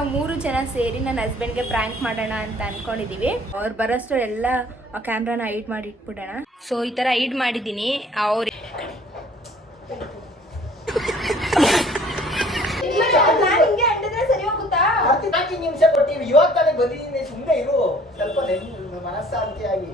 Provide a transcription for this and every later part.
ನಾವು 3 ಜನ ಸೇರಿ ನನ್ನ ಹಸ್ಬೆಂಡ್ಗೆ ಪ್ರ್ಯಾಂಕ್ ಮಾಡೋಣ ಅಂತ ಅನ್ಕೊಂಡಿದೀವಿ. ಅವ್ರು ಬರೋಷ್ಟು ಎಲ್ಲ ಕ್ಯಾಮ್ರಾನ ಹೈಡ್ ಮಾಡಿ ಇಟ್ಬಿಡೋಣ. ಸೊ ಈ ತರ ಹೈಡ್ ಮಾಡಿದ್ದೀನಿ. ಅವ್ರು ನಿಮಿಷ ಕೊಟ್ಟಿವಿ, ಇವಾಗ ತಾನೇ ಬಂದಿದ್ದೀನಿ, ಸುಮ್ಮನೆ ಇರು ಸ್ವಲ್ಪ ಮನಸ್ಸಾಂತಿಯಾಗಿ.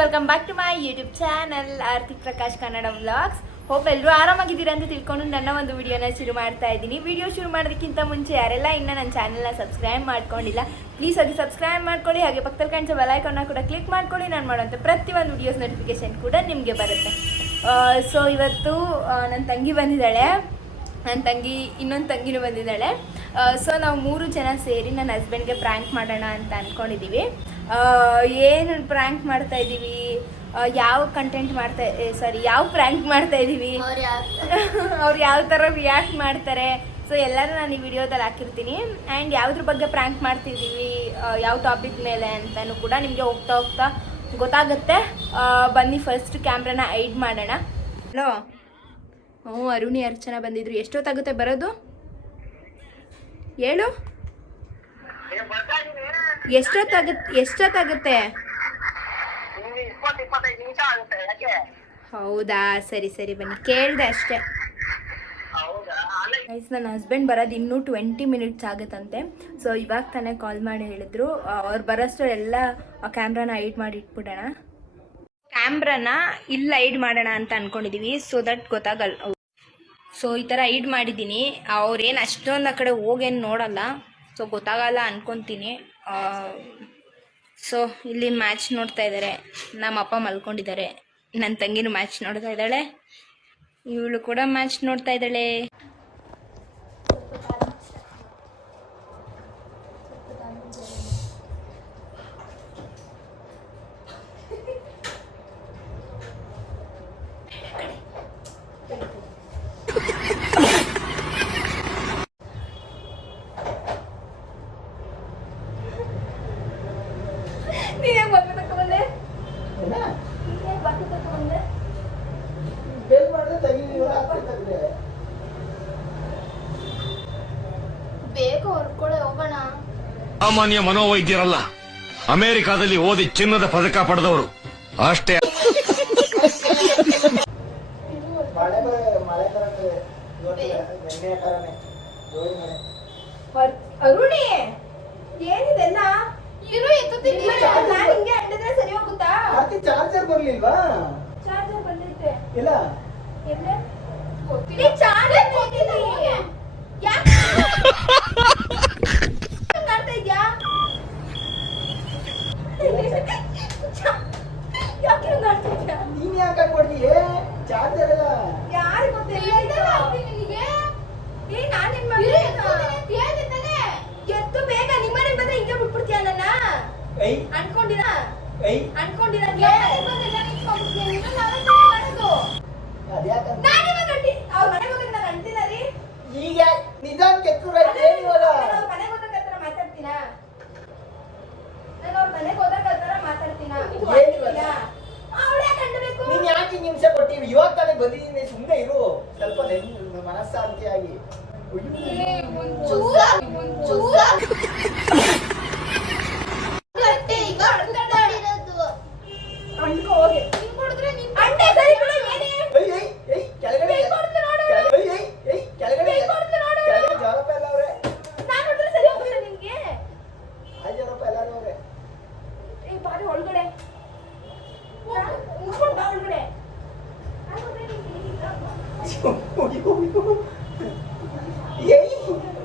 Welcome back to my YouTube channel Arthik Prakash Kannada vlogs. Hope ಎಲ್ಲರೂ ಆರಾಮಾಗಿದ್ದೀರಾ ಅಂತ ತಿಳ್ಕೊಂಡು ನನ್ನ ಒಂದು ವಿಡಿಯೋನ ಶುರು ಮಾಡ್ತಾ ಇದ್ದೀನಿ. ವಿಡಿಯೋ ಶುರು ಮಾಡೋದಕ್ಕಿಂತ ಮುಂಚೆ ಯಾರೆಲ್ಲ ಇನ್ನೂ ನನ್ನ ಚಾನಲ್ನ ಸಬ್ಸ್ಕ್ರೈಬ್ ಮಾಡ್ಕೊಂಡಿಲ್ಲ ಪ್ಲೀಸ್ ಆಗಿ ಸಬ್ಸ್ಕ್ರೈಬ್ ಮಾಡ್ಕೊಳ್ಳಿ. ಹಾಗೆ ಪಕ್ಕದಲ್ಲಿ ಕಾಣಿಸೋ ಬೆಲ್ ಐಕಾನ್ನ ಕೂಡ ಕ್ಲಿಕ್ ಮಾಡ್ಕೊಳ್ಳಿ. ನಾನು ಮಾಡೋಂಥ ಪ್ರತಿಯೊಂದು ವಿಡಿಯೋಸ್ ನೋಟಿಫಿಕೇಶನ್ ಕೂಡ ನಿಮಗೆ ಬರುತ್ತೆ. ಸೊ ಇವತ್ತು ನನ್ನ ತಂಗಿ ಬಂದಿದ್ದಾಳೆ, ನನ್ನ ತಂಗಿ ಇನ್ನೊಂದು ತಂಗಿನೂ ಬಂದಿದ್ದಾಳೆ. ಸೊ ನಾವು 3 ಜನ ಸೇರಿ ನನ್ನ ಹಸ್ಬೆಂಡ್ಗೆ ಪ್ರ್ಯಾಂಕ್ ಮಾಡೋಣ ಅಂತ ಅಂದ್ಕೊಂಡಿದ್ದೀವಿ. ಏನು ಪ್ರ್ಯಾಂಕ್ ಮಾಡ್ತಾ ಇದ್ದೀವಿ, ಯಾವ ಕಂಟೆಂಟ್ ಯಾವ ಪ್ರ್ಯಾಂಕ್ ಮಾಡ್ತಾ ಇದ್ದೀವಿ, ಅವ್ರು ಯಾವ ಥರ ರಿಯಾಕ್ಟ್ ಮಾಡ್ತಾರೆ, ಸೊ ಎಲ್ಲರೂ ನಾನು ಈ ವಿಡಿಯೋದಲ್ಲಿ ಹಾಕಿರ್ತೀನಿ. ಆ್ಯಂಡ್ ಯಾವುದ್ರ ಬಗ್ಗೆ ಪ್ರ್ಯಾಂಕ್ ಮಾಡ್ತಿದ್ದೀವಿ, ಯಾವ ಟಾಪಿಕ್ ಮೇಲೆ ಅಂತಲೂ ಕೂಡ ನಿಮಗೆ ಹೋಗ್ತಾ ಹೋಗ್ತಾ ಗೊತ್ತಾಗುತ್ತೆ. ಬನ್ನಿ ಫಸ್ಟ್ ಕ್ಯಾಮ್ರಾನ ಹೈಡ್ ಮಾಡೋಣ. ಹಲೋ, ಅರುಣಿ ಅರ್ಚನಾ ಬಂದಿದ್ರು. ಎಷ್ಟೊತ್ತಾಗುತ್ತೆ ಬರೋದು ಹೇಳು? ಎಷ್ಟೊತ್ತಾಗುತ್ತೆ? ಹೌದಾ, ಸರಿ ಸರಿ ಬನ್ನಿ, ಕೇಳಿದೆ ಅಷ್ಟೇ. ನನ್ನ ಹಸ್ಬೆಂಡ್ ಬರೋದು ಇನ್ನೂ 20 ಮಿನಿಟ್ಸ್ ಆಗುತ್ತಂತೆ. ಸೊ ಇವಾಗ ತಾನೇ ಕಾಲ್ ಮಾಡಿ ಹೇಳಿದ್ರು. ಅವ್ರು ಬರೋಷ್ಟು ಎಲ್ಲ ಕ್ಯಾಮ್ರಾನ ಹೈಡ್ ಮಾಡಿ ಇಟ್ಬಿಡೋಣ. ಕ್ಯಾಮ್ರಾನ ಇಲ್ಲ ಹೈಡ್ ಮಾಡೋಣ ಅಂತ ಅಂದ್ಕೊಂಡಿದ್ದೀವಿ, ಸೊ ದಟ್ ಗೊತ್ತಾಗಲ್ಲ. ಸೊ ಈ ಥರ ಹೈಡ್ ಮಾಡಿದ್ದೀನಿ. ಅವ್ರೇನು ಅಷ್ಟೊಂದು ಆ ಕಡೆ ಹೋಗೇನು ನೋಡಲ್ಲ, ಸೊ ಗೊತ್ತಾಗಲ್ಲ ಅನ್ಕೊತೀನಿ. ಸೊ ಇಲ್ಲಿ ಮ್ಯಾಚ್ ನೋಡ್ತಾ ಇದ್ದಾರೆ. ನಮ್ಮ ಅಪ್ಪ ಮಲ್ಕೊಂಡಿದ್ದಾರೆ, ನನ್ನ ತಂಗಿನೂ ಮ್ಯಾಚ್ ನೋಡ್ತಾ ಇದ್ದಾಳೆ, ಇವಳು ಕೂಡ ಮ್ಯಾಚ್ ನೋಡ್ತಾ ಇದ್ದಾಳೆ. ಸಾಮಾನ್ಯ ಮನೋವೈದ್ಯರಲ್ಲ, ಅಮೆರಿಕಾದಲ್ಲಿ ಓದಿ ಚಿನ್ನದ ಪದಕ ಪಡೆದವರು ಅಷ್ಟೇ. ಅರುಣಿ ಏನಿದೆಲ್ಲ ಸರಿ ಹೋಗುತ್ತಾ? ಚಾರ್ಜರ್ ಬರ್ಲಿಲ್ವಾ? ಚಾರ್ಜರ್ ಬಂದೈತೆ ಇಲ್ಲ, ಚಾರ್ಜರ್ ನೀನ್ ಯಾಕೆ ಹಾಕೊಡ್ತೀಯ ಚಾರ್ಜರ್ ಎಲ್ಲ? ಯಾರು ಗೊತ್ತಿಲ್ಲ ಎತ್ತು ಬೇಗ ನಿಮ್ಮನೆ ಬಂದ್ರೆ ಹಿಂಗೆ ಬಿಟ್ಬಿಡ್ತೀಯ ನನ್ನ ಅನ್ಕೊಂಡಿರ ಈಗ ನಿಧಾನ ಕೆತ್ತು ನೀನ್ ಯಾಕೆ ನಿಮಿಷ ಕೊಟ್ಟಿವಿ, ಇವಾಗ ತಾನೇ ಬಂದಿದ್ದೀನಿ, ಸುಮ್ಮನೆ ಇರು ಸ್ವಲ್ಪ ಮನಸ್ಸಾಂತಿಯಾಗಿ.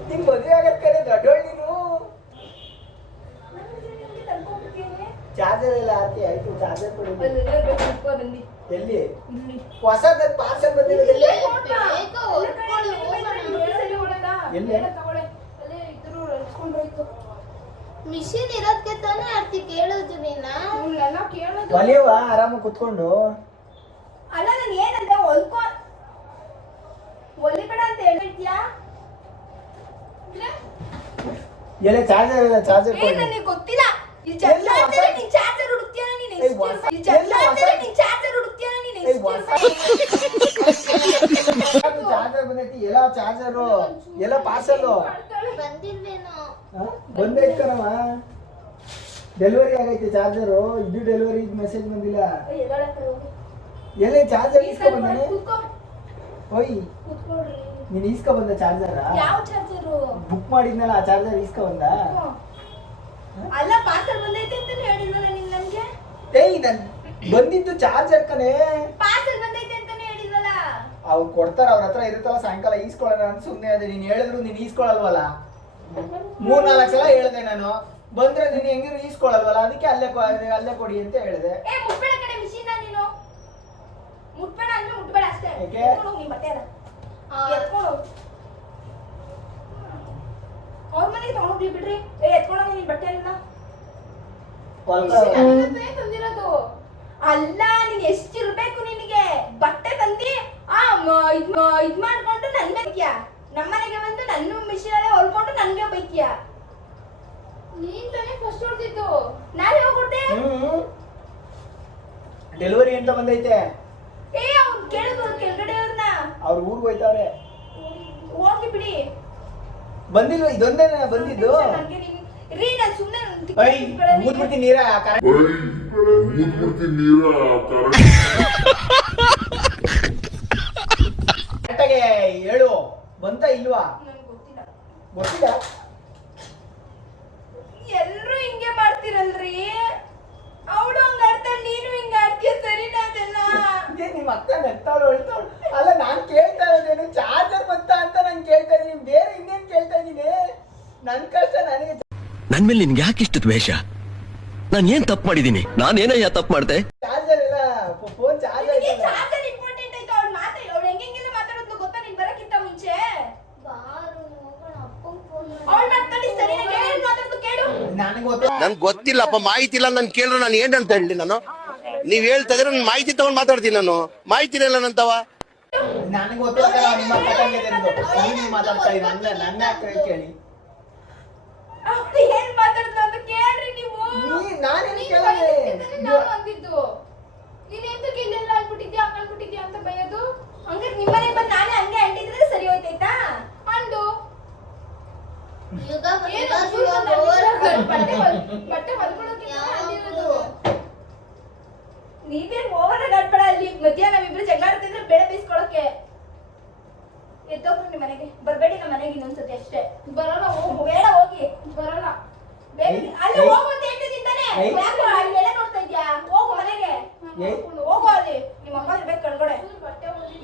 ನಿಮ್ ಮದುವೆ ಆಗತ್ ಕಡೆ ದೊಡ್ಡೋಳ್ ನೀನು. ಚಾರ್ಜರ್ ಎಲ್ಲ ಆರ್ತಿ ಆಯ್ತು ಚಾರ್ಜರ್ ಕೊಡಿ ಅಲ್ಲೆಲ್ಲ ಇರ್ಬೇಕು, ಉಪ್ಪ ಬಂದಿ. ಎಲ್ಲಿ ಇಲ್ಲಿ. ಹೊಸದ ಪಾರ್ಸಲ್ ಬಂದಿದೆ ಇಲ್ಲೇ ಎಲ್ಲಿ? ಕೊಡ್ತಾ. ಬೇಗ ಅಲ್ಲ ಕಣೆ, ಹೊರ್ಕೊಳ್ಳಿ, ಇಲ್ಲಿ ಹೋಗೋಣ. ಬೇರೆ ಒಳಗ. ಎಲ್ಲಿ? ಬೇರೆ ತಗೊಳ್ಳೆ. ಅಲ್ಲೇ ಇದ್ರು ಹಚ್ಕೊಂಡ್ರೋಯ್ತು. ಮಿಷಿನ್ ಇರೋದಕ್ಕೆ ತಾನೇ ಆರ್ತಿ ಕೇಳೋದು ನೀನ ಇವ್ನೆಲ್ಲ ಕೇಳೋದು. ಒಲಿಯುವ ಆರಾಮ ಕುತ್ಕೊಂಡು ಅಲ್ಲ ನಾನು ಏನಂತ ಒಲಿಬೇಡ ಅಂತ ಹೇಳ್ತಿದ್ಯಾ? ಎಲ್ಲ ಚಾರ್ಜರ್ ಇಲ್ಲ ಚಾರ್ಜರ್ ಕೊಡಿ ನನಗೆ ಗೊತ್ತಿಲ್ಲ. ಈ ಚಾರ್ಜರ್ ನೀನ್ ಚಾರ್ಜರ್ ಹುಡುಕ್ತೀಯ ನೀನ್ ಏಯ್, ಹೊಸ- ಈ ಚಾರ್ಜರ್ ನೀನ್ ಚಾರ್ಜರ್ ಹುಡುಕ್ತೀಯ ನೀನ್ ಏಯ್, ಚಾರ್ಜರ್ ಬಂದೈತಿ ಎಲ್ಲ ಚಾರ್ಜರು ಎಲ್ಲ ಪಾರ್ಸಲ್ ಬಂದಿಲ್ವೇನೋ ಬಂದೈತ್ ಕಣವ ಡೆಲಿವರಿ ಆಗೈತೆ ಚಾರ್ಜರು ಇದು ಡೆಲಿವರಿ ಮೆಸೇಜ್ ಬಂದಿಲ್ಲ ಎಲ್ಲಿ ಚಾರ್ಜರ್ ಇಸ್ಕೊ ಬಂದಾನೆ ಹೋಯ್ ನೀನ್ ಇಸ್ಕೊ ಬಂದ ಚಾರ್ಜರ್ ಯಾವ ಚಾರ್ಜರು? ಬುಕ್ ಮಾಡಿದ್ನಲ್ಲ ಆ ಚಾರ್ಜರ್ ಇಸ್ಕೊ ಬಂದ ಅಲ್ಲ ಪಾರ್ಸಲ್ ಬಂದೈತೆ ಅಂತ ಹೇಳಿದ್ವಲ್ಲ ನೀನ್ ನನ್ಗೆ. ಏಯ್ ನನ್ ಬಂದಿದ್ದು ಚಾರ್ಜರ್ ಕಣೆ ಪಾರ್ಸಲ್ ಬಂದೈತೆ ಅಂತಾನೆ ಹೇಳಿದ್ವಲ್ಲ. ಅವ್ರು ಕೊಡ್ತಾರ ಅವ್ರ ಹತ್ರ ಇರುತ್ತಲ್ಲ ಸಾಯಂಕಾಲ ಈಸ್ಕೊಳ್ಳೋಣ ಅಂತ ಸುಮ್ಮನೆ ಅದೇ ನೀನ್ ಹೇಳಿದ್ರು ನೀನ್ ಈಸ್ಕೊಳಲ್ವಲ್ಲ 3-4 ಸಲ ಹೇಳ್ದೆ ನಾನು ಬಂದ್ರೆ ನೀನ್ ಹೆಂಗಿರು ಈಸ್ಕೊಳಲ್ವಲ್ಲ ಅದಕ್ಕೆ ಅಲ್ಲೇ ಕೊಡಿ ಅಂತ ಹೇಳಿದೆ ಏ ಮುಟ್ಬೇಡ ಕಣೆ ಮಿಷಿನ್ ನೀನು. ಮುಟ್ಬೇಡ ಅಂದ್ರೆ ಮುಟ್ಬೇಡ ಅಷ್ಟೇ. ಯಾಕೆ? ಎತ್ಕೊಂಡು ಹೋಗ್ ನಿನ್ ಬಟ್ಟೆ ಅದ. ಎತ್ಕೊಂಡು ಹೋಗ್. ಅವ್ರ ಮನೆಗೆ ತಗೊಂಡೋಗ್ಲಿ ಬಿಡ್ರಿ. ಏ ಎತ್ಕೊಂಡು ಹೋಗಿ ನಿನ್ ಬಟ್ಟೆ ಎಲ್ಲ. ತಂದಿರೋದು ಅಲ್ಲ ನೀನ್ ಎಷ್ಟಿರ್ಬೇಕು ನಿನಗೆ ಬಟ್ಟೆ ತಂದಿ ಇದ್ ಮಾಡ್ಕೊಂಡು ನನ್ಗೆ ಬೈತ್ಯಾ. ನಮ್ಮನೆಗೆ ಬಂದು ನನ್ನ ಮಿಷಿನ್ ಅಲ್ಲೇ ಹೊಲ್ಕೊಂಡು ನನ್ಗೆ ಬೈತ್ಯಾ. ನೀನ್ ತಾನೇ ಫಸ್ಟ್ ಹೊಡ್ದಿದ್ದು. ನಾನು ಯಾವಾಗ ಹೊಡ್ದೆ? ಡೆಲಿವರಿ ಅಂತ ಬಂದೈತೆ ಏ ಅವ್ರು ಕೇಳಿದ್ರು ಕೆಳಗಡೆ ಅವ್ರನ್ನ. ಅವ್ರ ಊರ್ಗ್ ಹೋಯ್ತಾವ್ರೆ ಹೋಗ್ಲಿ ಬಿಡಿ. ಬಂದಿಲ್ವ ಇದೊಂದೇ ಬಂದಿದ್ದು ನನ್ಗೆ ರೀ ನಾನು ಸುಮ್ಮನೆ ಊದ್ಬಿಡ್ತೀನಿ ನೀರ ಕರೆಕ್ಟಾಗಿ ಹೇಳು ಬಂತ ಇಲ್ವಾ ನನ್ಗೆ ಗೊತ್ತಿಲ್ಲ. ಗೊತ್ತಿಲ್ಲ ಎಲ್ರು ಹಿಂಗೆ ಮಾಡ್ತಿರಲ್ರಿ. ಅವಳು ಹಂಗ ಆಡ್ತಾಳೆ ನೀನು ಹಿಂಗ ಆಡ್ತೀಯ ಸರಿನಾ ಅದೆಲ್ಲ? ಇದೇ ನಿಮ್ಮ ಅಕ್ಕ ನೆತ್ತಾಳು ಹೊಳ್ತಾಳು ಅಲ್ಲ ನಾನ್ ಕೇಳ್ತಾ ಇರೋದೇನು ಚಾರ್ಜರ್ ಬಂತ ಅಂತ ನಾನು ಕೇಳ್ತಾ ಇದೀನಿ ಬೇರೆ ಇನ್ನೇನ್ ಕೇಳ್ತಾ ಇದೀನಿ ನನ್ ಕಷ್ಟ ನನಗೆ ನನ್ ಮೇಲೆ ನಿನ್ಗೆ ಯಾಕೆ ಇಷ್ಟು ದ್ವೇಷ? ನಾನು ಏನ್ ತಪ್ಪು ಮಾಡಿದೀನಿ? ನಾನೇನಯ್ಯ ತಪ್ಪು ಮಾಡ್ದೆ? ಚಾರ್ಜರ್ ಇಲ್ಲ ಫೋನ್ ಚಾರ್ಜ್ ಆಯ್ತಲ್ಲ ಚಾರ್ಜರ್ ಇಂಪಾರ್ಟೆಂಟ್ ಆಯ್ತು. ಅವಳು ಹೆಂಗೆಲ್ಲ ಮಾತಾಡೋದು ಗೊತ್ತಾ ನೀನ್ ಬರಕ್ಕಿಂತ ಮುಂಚೆ? ಬಾರು ಹೋಗೋಣ ಅಪ್ಪಂಗ್ ಫೋನ್ ಅವಳು ಮಾತಾಡಿ ಸರಿನಾ ಏನ್ ಮಾತಾಡೋದು ಕೇಳು. ನನಗೆ ಗೊತ್ತಿಲ್ಲ ನನ್ಗೆ ಗೊತ್ತಿಲ್ಲಪ್ಪ ಮಾಹಿತಿ ಇಲ್ಲ ನನ್ ಕೇಳಿದ್ರೆ ನಾನು ಏನಂತ ಹೇಳಿ ನಾನು ನೀವ್ ಹೇಳ್ತಾ ಇದ್ರೆ ನಾನು ಮಾಹಿತಿ ತಗೊಂಡ್ ಮಾತಾಡ್ತೀನಿ ನಾನು ಮಾಹಿತಿ ಇಲ್ಲ ನಂತವ ನನಗೆ ಗೊತ್ತಿಲ್ಲ ನಿಮ್ಮ ಅಕ್ಕ ತಂಗಿಯರು ನೀವು ಮಾತಾಡ್ತಾ ಇದ್ದೀರಿ ನನ್ನ ಅಕ್ಕ ಕೇಳಿ ಅವಳು ಏನ್ ಮಾತಾಡ್ತಾ ಅಂತ ಕೇಳ್ರಿ ನೀವು. ನಾನೇನು ನೀನ್ ಕೇಳಿದೆ ಬೈಯೋದಕ್ಕೆ ನಾನು ಅಂದಿದ್ದು. ನೀನ್ ಎಂತಕ್ಕೆ ಇಲ್ಲೆಲ್ಲ ಅನ್ಬಿಟ್ಟಿದ್ಯಾ ಹಂಗ್ ಅನ್ಬಿಟ್ಟಿದ್ಯಾ ಅಂತ ಬೈಯೋದು? ಹಂಗಾರೆ ನಿಮ್ಮನೆಗೆ ಬಂದು ನಾನೇ ಹಂಗೆ ಅಂಟಿದ್ರೆ ಸರಿ ಹೋಯ್ತೈತಾ? ಅಂಡು ಯುಗ ಏನು ಬಟ್ಟೆ ಹೊಲ್ಕೊಳ್ಳೋಕೆ ಅಂದಿರೋದು. ನೀವೇನ್ ಓವರ್ ಗಡ್ಬೇಡ. ಅಲ್ಲಿ ಮಧ್ಯಾಹ್ನ ನಾವಿಬ್ರು ಜಗಳ ಆಡ್ತಿದ್ರೆ ಬೇಳೆ ಬೇಯಿಸ್ಕೊಳಕ್ಕೆ. ಎದ್ದೋಗ್ರಿ ನಿಮ್ಮ ಮನೆಗೆ ಬರ್ಬೇಡಿ ನಮ್ಮ ಮನೆಗೆ ಇನ್ನೊಂದ್ಸತಿ ಅಷ್ಟೇ. ಬರಲ್ಲ ಹೋಗು. ಬೇಡ ಹೋಗಿ ಬರಲ್ಲ. ಅಲ್ಲಿ ಹೋಗು ಅಂತ ಹೇಳ್ತಿದ್ದಾನೆ. ಯಾಕೆ ಅಲ್ಲೆಲ್ಲ ನೋಡ್ತಾ ಇದ್ಯಾ? ಹೋಗು ಮನೆಗೆ. ಹೋಗು ಅಲ್ಲಿ ನಿಮ್ಮ ಅಮ್ಮ ಇರ್ಬೇಕು ಕಳ್ಕೊಡೆ.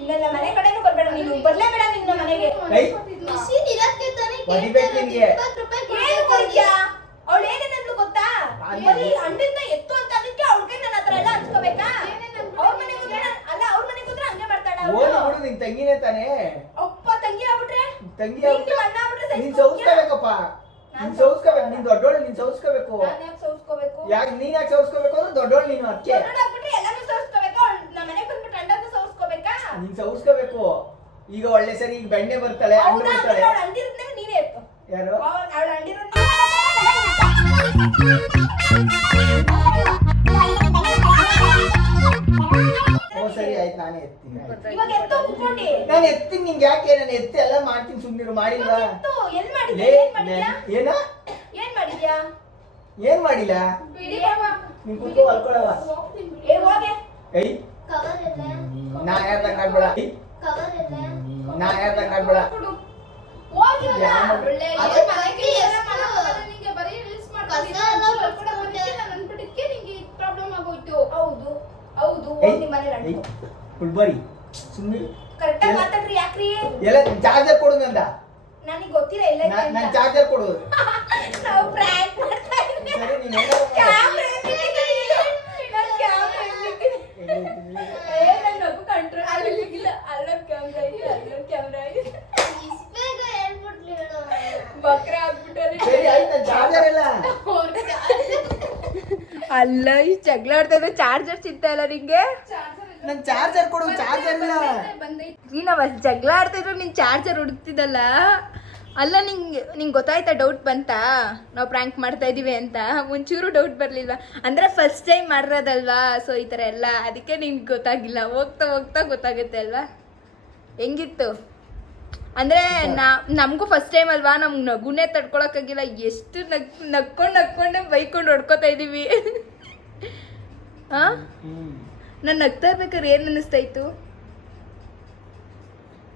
ಇನ್ನ ಮನೆ ಕಡೆನೂ ಬರ್ಬೇಡ ನೀನು. ಬರ್ಲೇಬೇಡ ನಿನ್ನ ಮನೆಗೆ. ಮಿಷಿನ್ ಇರೋದಕ್ಕೆ ತಾನೇ ಹೊಡಿಬೇಕು ನಿನ್ಗೆ. 20 ರೂಪಾಯಿ ಏನು ಕೊಡ್ತೀಯಾ? ಅವಳು ಏನೇನಂದ್ಲು ಗೊತ್ತಾ? ಬರೀ ಹಣ್ಣಿಂದ ಎತ್ತು ಅಂತ ಅದಕ್ಕೆ ಅವಳ ಕೈ ನನ್ನ ಹತ್ರ ಎಲ್ಲ ಹಂಚ್ಕೋಬೇಕಾ? ಅವ್ರ ಮನೆಗೆ ಹೋದ್ರೆ ಅಲ್ಲ ಅವ್ರ ಮನೆಗೆ ಹೋದ್ರೆ ಹಂಗೆ ಮಾಡ್ತಾಳ ಓದಿ ಬಿಡು ನಿನ್ ತಂಗಿನೇ ತಾನೇ ಅಪ್ಪ ತಂಗಿ ಆಗ್ಬಿಟ್ರೆ ತಂಗಿ ನಿಮ್ಮ ಅಣ್ಣ ಆಗ್ಬಿಟ್ರೆ ನೀನ್ ಸಹಿಸ್ಕೊತೀಯಾ? ಸೌಸ್ಕೋಬೇಕಪ್ಪ ನೀನ್ ಸೌಸ್ಕೋಬೇಕು ನೀನ್ ದೊಡ್ಡೋಳು ನೀನ್ ಸೌಸ್ಕೋಬೇಕು ನಾನ್ ಯಾಕೆ ಸೌಸ್ಕೋಬೇಕು? ಯಾಕೆ ನೀನ್ ಯಾಕೆ ಸೌಸ್ಕೋಬೇಕು ಅಂದ್ರೆ ದೊಡ್ಡೋಳು ನೀನು ಅದಕ್ಕೆ ದೊಡ್ಡೋಳಾಗ್ಬಿಟ್ರೆ ಎಲ್ಲಾನು ಸೌಸ್ಕೋಬೇಕಾ? ನಮ್ಮ ಮನೆಗೆ ಬಂದ್ಬಿಟ್ಟು ಅಣ್ಣನೂ ಸೌಸ್ಕೋಬೇಕಾ? ನೀನ್ ಸೌಸ್ಕೋಬೇಕು ಈಗ ಒಳ್ಳೆ ಸರಿ ಈಗ ಬೆಣ್ಣೆ ಬರ್ತಾಳೆ ಹಣ್ಣು ಹೌದಾ? ಬರ್ತಾಳೆ ಅವಳು ಅಂದಿರೋದ್ನಾಗ ನೀನೇ ಎತ್ತು. ಯಾರು ಅವಳು ಅಂದಿರೋದ್ನಾಗ ಓ ಸರಿ ಆಯ್ತು ನಾನೇ ಎತ್ತೀನಿ ಇವಾಗ ಎತ್ತು ಕುತ್ಕೊಂಡಿ. ನಾನು ಎತ್ತೀನಿ ನಿಂಗೆ ಯಾಕೆ ನಾನು ಎತ್ತಿ ಎಲ್ಲ ಮಾಡ್ತೀನಿ ಸುಮ್ಮನಿರು ಮಾಡಿಲ್ವಾ ಎತ್ತು ಎಲ್ ಮಾಡಿದ್ಯಾ? ಲೇ ಏನ್ ಮಾಡಿದ್ಯಾ? ಏನ ಏನ್ ಮಾಡಿದ್ಯಾ? ಏನ್ ಮಾಡಿಲ್ಲ ಬಿಡಿ ಬಾಬಾ. ನೀನ್ ಕುತ್ಕೋ ಹೊಲ್ಕೊಳವ ಏ ಹೋಗೆ. ಏಯ್ ಕವರ್ ಇದೆ ನಾ ಯಾರ್ದಂಗ ಆಗ್ಬೇಡ ಕವರ್ ಇದೆ ನಾ ಯಾರ್ದಂಗ ಆಗ್ಬೇಡ ಹೋಗಿ ಇವಾಗ. ಯಾವ- ಒಳ್ಳೆ ಅದೇ ಏನ್ ಮನೆಗೆ ಮಕ್ಕಳು ಎಲ್ಲ ಎಷ್ಟು? ಮಾಡಕ್ಕಾಗಲ್ಲ ನಿಂಗೆ ಬರೀ reels ಮಾಡ್ಕೊಂಡು ಕಸ ಎಲ್ಲ ಇರೋದು. ಹೊಡ್ಸ್ಕೊಂಡೆ. ನಾನು ಅನ್ಬಿಟ್ಟಿದ್ಕೆ ನಿಂಗೆ ಈ problem ಆಗೋಯ್ತು. ಹೌದು ಹೌದು ಹೋಗಿ ನಿಮ್ಮ ಮನೇಲಿ ಅನ್ಕೊ. ಕುಲ್ಬರಿ ಸುಮ್ಮನೆ ಕರೆಕ್ಟಾಗಿ ಮಾತಾಡ್ರಿ ಯಾಕ್ರಿ? ಎಲ್ಲ ಚಾರ್ಜರ್ ಕೊಡು ನಂದ ನನಗೆ ಗೊತ್ತಿಲ್ಲ ಎಲ್ಲ ಐತೆ ನನ್ ಅಂತ. ಚಾರ್ಜರ್ ಕೊಡು ನಾವು prank ಮಾಡ್ತಾ ಇದ್ದೀವಿ. ಸರಿ ನೀನ್ ಏನಾದ್ರು ಮಾಡು. ಕ್ಯಾಮ್ರಾ ಎತ್ತಿದ್ದೀವಿ. ಅಲ್ಲ ಈ ಜಗಳ ಆಡ್ತಾ ಇದ್ರೆ ಚಾರ್ಜರ್ ಸಿಗ್ತಾ ಇಲ್ಲ ನಿಂಗೆ ನನ್ ಚಾರ್ಜರ್ ಕೊಡು, ಚಾರ್ಜರ್ ಇಲ್ಲ. ನೀನವ ಜಗಳ ಆಡ್ತಿದ್ರು ನಿನ್ ಚಾರ್ಜರ್ ಹುಡುಕ್ತಿದ್ದಲ್ಲ. ಅಲ್ಲ ನಿಂಗೆ ಗೊತ್ತಾಯ್ತಾ, ಡೌಟ್ ಬಂತಾ ನಾವು ಪ್ರ್ಯಾಂಕ್ ಮಾಡ್ತಾ ಇದೀವಿ ಅಂತ? ಒಂಚೂರು ಡೌಟ್ ಬರಲಿಲ್ವಾ? ಅಂದರೆ ಫಸ್ಟ್ ಟೈಮ್ ಮಾಡಿರೋದಲ್ವಾ, ಸೊ ಈ ಥರ ಎಲ್ಲ, ಅದಕ್ಕೆ ನಿಂಗೆ ಗೊತ್ತಾಗಿಲ್ಲ. ಹೋಗ್ತಾ ಹೋಗ್ತಾ ಗೊತ್ತಾಗುತ್ತೆ ಅಲ್ವಾ? ಹೆಂಗಿತ್ತು ಅಂದರೆ ನಮಗೂ ಫಸ್ಟ್ ಟೈಮ್ ಅಲ್ವಾ, ನಮ್ಗೆ ನಗುನೇ ತಡ್ಕೊಳಕ್ಕಾಗಿಲ್ಲ. ಎಷ್ಟು ನಕ್ಕೊಂಡೆ ಬೈಕೊಂಡು ಹೊಡ್ಕೊತಾ ಇದ್ದೀವಿ. ಹಾಂ, ನಾನು ನಗ್ತಾ ಇರ್ಬೇಕಾದ್ರೆ ಏನು ಅನ್ನಿಸ್ತಾ ಇತ್ತು?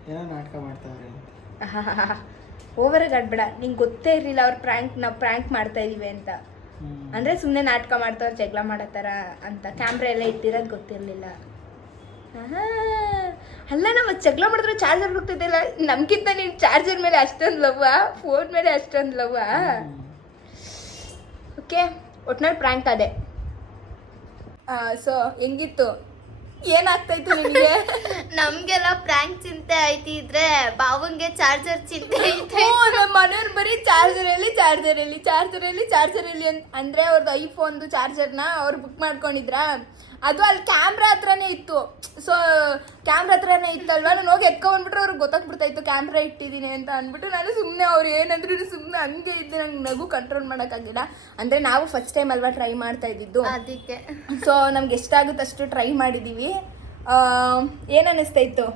ಏನೋ ನಾಟಕ ಮಾಡ್ತಾವ್ರೆ ಓವರಾಗಿ ಆಡ್ಬೇಡ. ನಿಂಗೆ ಗೊತ್ತೇ ಇರಲಿಲ್ಲ ನಾವು ಪ್ರ್ಯಾಂಕ್ ಮಾಡ್ತಾ ಇದೀವಿ ಅಂತ. ಅಂದರೆ ಸುಮ್ಮನೆ ನಾಟಕ ಮಾಡ್ತಾವ್ರು, ಜಗಳ ಮಾಡೋ ಥರ ಅಂತ. ಕ್ಯಾಮ್ರಾ ಎಲ್ಲ ಇಟ್ಟಿರೋದು ಗೊತ್ತಿರಲಿಲ್ಲ. ಅಲ್ಲ, ನಾವು ಜಗಳ ಮಾಡಿದ್ರೆ ಚಾರ್ಜರ್ ಹುಡುಕ್ತಿದ್ದಿಲ್ಲ. ನಮ್ಗಿಂತ ನೀನು ಚಾರ್ಜರ್ ಮೇಲೆ ಅಷ್ಟೊಂದು ಲವ್ವ, ಫೋನ್ ಮೇಲೆ ಅಷ್ಟೊಂದು ಲವ್ವ. ಓಕೆ, ಒಟ್ನಲ್ಲಿ ಪ್ರ್ಯಾಂಕ್ ಅದೇ. ಸೊ ಹೆಂಗಿತ್ತು, ಏನಾಗ್ತಾಯಿತ್ತು ನಿಮಗೆ? ನಮ್ಗೆಲ್ಲ ಪ್ರ್ಯಾಂಕ್ ಚಿಂತೆ ಆಯ್ತಿದ್ರೆ ಬಾವಂಗೆ ಚಾರ್ಜರ್ ಚಿಂತೆ ಐತೆ. ನಮ್ಮ ಮನೆಯವ್ರು ಬರೀ ಚಾರ್ಜರಲ್ಲಿ ಅಂದರೆ ಅವ್ರದ್ದು ಐಫೋನ್ದು ಚಾರ್ಜರ್ನ ಅವ್ರು ಬುಕ್ ಮಾಡ್ಕೊಂಡಿದ್ರ. ಅದು ಅಲ್ಲಿ ಕ್ಯಾಮ್ರಾ ಹತ್ರನೇ ಇತ್ತು. ಸೊ ಕ್ಯಾಮ್ರಾ ಹತ್ರನೇ ಇತ್ತಲ್ವ, ನಾನು ಹೋಗಿ ಎತ್ಕೊಂಡ್ಬಿಟ್ರೆ ಅವ್ರಿಗೆ ಗೊತ್ತಾಗ್ಬಿಡ್ತಾ ಇತ್ತು ಕ್ಯಾಮ್ರಾ ಇಟ್ಟಿದ್ದೀನಿ ಅಂತ ಅಂದ್ಬಿಟ್ಟು. ನಾನು ಸುಮ್ಮನೆ ಅವ್ರು ಏನಂದ್ರು ಸುಮ್ಮನೆ ಹಂಗೆ ಇದ್ದೆ, ನಂಗೆ ನಗು ಕಂಟ್ರೋಲ್ ಮಾಡೋಕ್ಕಾಗಿಲ್ಲ. ಅಂದರೆ ನಾವು ಫಸ್ಟ್ ಟೈಮ್ ಅಲ್ವಾ ಟ್ರೈ ಮಾಡ್ತಾ ಇದ್ದಿದ್ದು, ಅದಕ್ಕೆ. ಸೊ ನಮ್ಗೆ ಎಷ್ಟಾಗುತ್ತೆ ಅಷ್ಟು ಟ್ರೈ ಮಾಡಿದ್ದೀವಿ. ಏನು ಅನ್ನಿಸ್ತಾ ಇತ್ತು?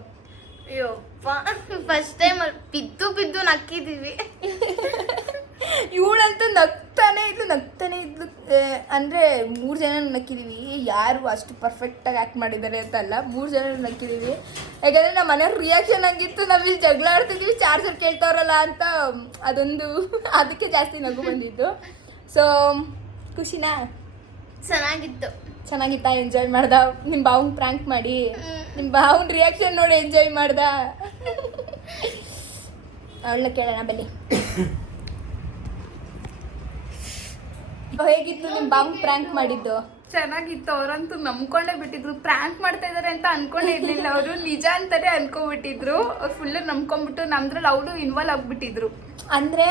ಅಯ್ಯೋಪ್ಪ, ಫಸ್ಟ್ ಟೈಮ್ ಬಿದ್ದು ನಕ್ಕಿದ್ದೀವಿ. ಇವಳಂತೂ ನಗ್ತಾನೆ ಇದ್ಲು. ಅಂದರೆ 3 ಜನ ನಕ್ಕಿದ್ದೀವಿ. ಯಾರು ಅಷ್ಟು ಪರ್ಫೆಕ್ಟಾಗಿ ಆ್ಯಕ್ಟ್ ಮಾಡಿದ್ದಾರೆ ಅಂತ ಅಲ್ಲ, 3 ಜನ ನಕ್ಕಿದ್ದೀವಿ. ಯಾಕಂದರೆ ನಮ್ಮ ಮನೆಯವ್ರ ರಿಯಾಕ್ಷನ್ ಹಂಗಿತ್ತು, ನಾವಿಲ್ಲಿ ಜಗಳ ಆಡ್ತಿದ್ವಿ, ಚಾರ್ಜರ್ ಕೇಳ್ತಾವ್ರಲ್ಲ ಅಂತ. ಅದೊಂದು ಅದಕ್ಕೆ ಜಾಸ್ತಿ ನಗು ಬಂದಿದ್ದು. ಸೊ ಖುಷಿನಾ? ಚೆನ್ನಾಗಿತ್ತಾ? ಎಂಜಾಯ್ ಮಾಡ್ದ? ನಿಮ್ಮ ಬಾವನ್ ಪ್ರ್ಯಾಂಕ್ ಮಾಡಿ ನಿಮ್ಮ ಬಾವನ್ ರಿಯಾಕ್ಷನ್ ನೋಡಿ ಎಂಜಾಯ್ ಮಾಡ್ದ? ಅವಳನ್ನ ಕೇಳೋಣ ಬನ್ನಿ. ಹೇಗಿತ್ತು ನಿಮ್ಮ ಬಾವನ್ ಪ್ರ್ಯಾಂಕ್ ಮಾಡಿದ್ದು? ಚೆನ್ನಾಗಿತ್ತು. ಅವರಂತೂ ನಂಬ್ಕೊಂಡೇ ಬಿಟ್ಟಿದ್ರು. ಪ್ರ್ಯಾಂಕ್ ಮಾಡ್ತಾ ಇದಾರೆ ಅಂತ ಅನ್ಕೊಂಡೇ ಇರ್ಲಿಲ್ಲ. ಅವರು ನಿಜ ಅಂತಾನೆ ಅನ್ಕೊಂಡ್ಬಿಟ್ಟಿದ್ರು. ಅವ್ರು ಫುಲ್ ನಂಬ್ಕೊಂಡ್ಬಿಟ್ಟು ನಮ್ದ್ರಲ್ಲಿ ಅವರು ಇನ್ವಾಲ್ವ್ ಆಗ್ಬಿಟ್ಟಿದ್ರು. ಅಂದರೆ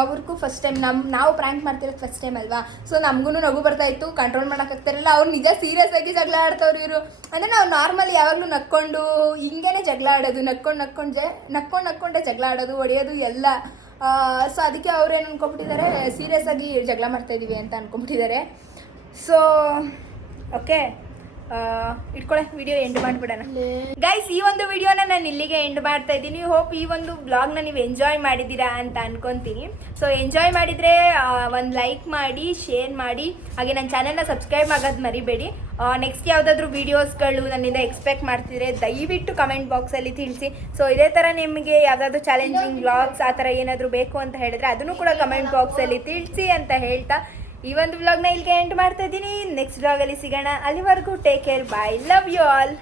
ಅವ್ರಿಗೂ ಫಸ್ಟ್ ಟೈಮ್, ನಾವು ಪ್ರ್ಯಾಂಕ್ ಮಾಡ್ತಿರೋದು ಫಸ್ಟ್ ಟೈಮ್ ಅಲ್ವಾ. ಸೊ ನಮಗೂ ನಗು ಬರ್ತಾ ಇತ್ತು, ಕಂಟ್ರೋಲ್ ಮಾಡೋಕ್ಕಾಗ್ತಾರಲ್ಲ. ಅವ್ರು ನಿಜ ಸೀರಿಯಸ್ ಆಗಿ ಜಗಳ ಆಡ್ತವ್ರು ಇವರು. ಅಂದರೆ ನಾವು ನಾರ್ಮಲಿ ಯಾವಾಗಲೂ ನಕ್ಕೊಂಡು ಹಿಂಗೇನೆ ಜಗಳ ಆಡೋದು, ನಕ್ಕೊಂಡೇ ಜಗಳ ಆಡೋದು, ಹೊಡೆಯೋದು ಎಲ್ಲ. ಸೊ ಅದಕ್ಕೆ ಅವ್ರು ಏನು ಅನ್ಕೊಂಡ್ಬಿಟ್ಟಿದ್ದಾರೆ, ಸೀರಿಯಸ್ ಆಗಿ ಜಗಳ ಮಾಡ್ತಾಯಿದ್ದೀವಿ ಅಂತ ಅನ್ಕೊಂಡ್ಬಿಟ್ಟಿದ್ದಾರೆ. ಸೊ ಓಕೆ, ಇಟ್ಕೊಳ್ಳೆ, ವಿಡಿಯೋ ಎಂಡ್ ಮಾಡಿಬಿಡೋಣ ಗೈಸ್. ಈ ಒಂದು ವಿಡಿಯೋನ ನಾನು ಇಲ್ಲಿಗೆ ಎಂಡ್ ಮಾಡ್ತಾ ಇದ್ದೀನಿ. ಹೋಪ್ ಈ ಒಂದು ಬ್ಲಾಗ್ನ ನೀವು ಎಂಜಾಯ್ ಮಾಡಿದ್ದೀರಾ ಅಂತ ಅನ್ಕೊತೀನಿ. ಸೊ ಎಂಜಾಯ್ ಮಾಡಿದರೆ ಒಂದು ಲೈಕ್ ಮಾಡಿ, ಶೇರ್ ಮಾಡಿ, ಹಾಗೆ ನನ್ನ ಚಾನೆಲ್ನ ಸಬ್ಸ್ಕ್ರೈಬ್ ಆಗೋದು ಮರಿಬೇಡಿ. ನೆಕ್ಸ್ಟ್ ಯಾವುದಾದ್ರೂ ವೀಡಿಯೋಸ್ಗಳು ನನ್ನಿಂದ ಎಕ್ಸ್ಪೆಕ್ಟ್ ಮಾಡ್ತಿದ್ರೆ ದಯವಿಟ್ಟು ಕಮೆಂಟ್ ಬಾಕ್ಸಲ್ಲಿ ತಿಳಿಸಿ. ಸೊ ಇದೇ ಥರ ನಿಮಗೆ ಯಾವುದಾದ್ರೂ ಚಾಲೆಂಜಿಂಗ್ ವ್ಲಾಗ್ಸ್ ಆ ಥರ ಏನಾದರೂ ಬೇಕು ಅಂತ ಹೇಳಿದ್ರೆ ಅದನ್ನು ಕೂಡ ಕಮೆಂಟ್ ಬಾಕ್ಸಲ್ಲಿ ತಿಳಿಸಿ ಅಂತ ಹೇಳ್ತಾ ಈ ಒಂದು ವ್ಲಾಗ್ನ ಇಲ್ಲಿಗೆ ಎಂಡ್ ಮಾಡ್ತಾ ಇದ್ದೀನಿ. ನೆಕ್ಸ್ಟ್ ವ್ಲಾಗಲ್ಲಿ ಸಿಗೋಣ. ಅಲ್ಲಿವರೆಗೂ take care, bye, love you all.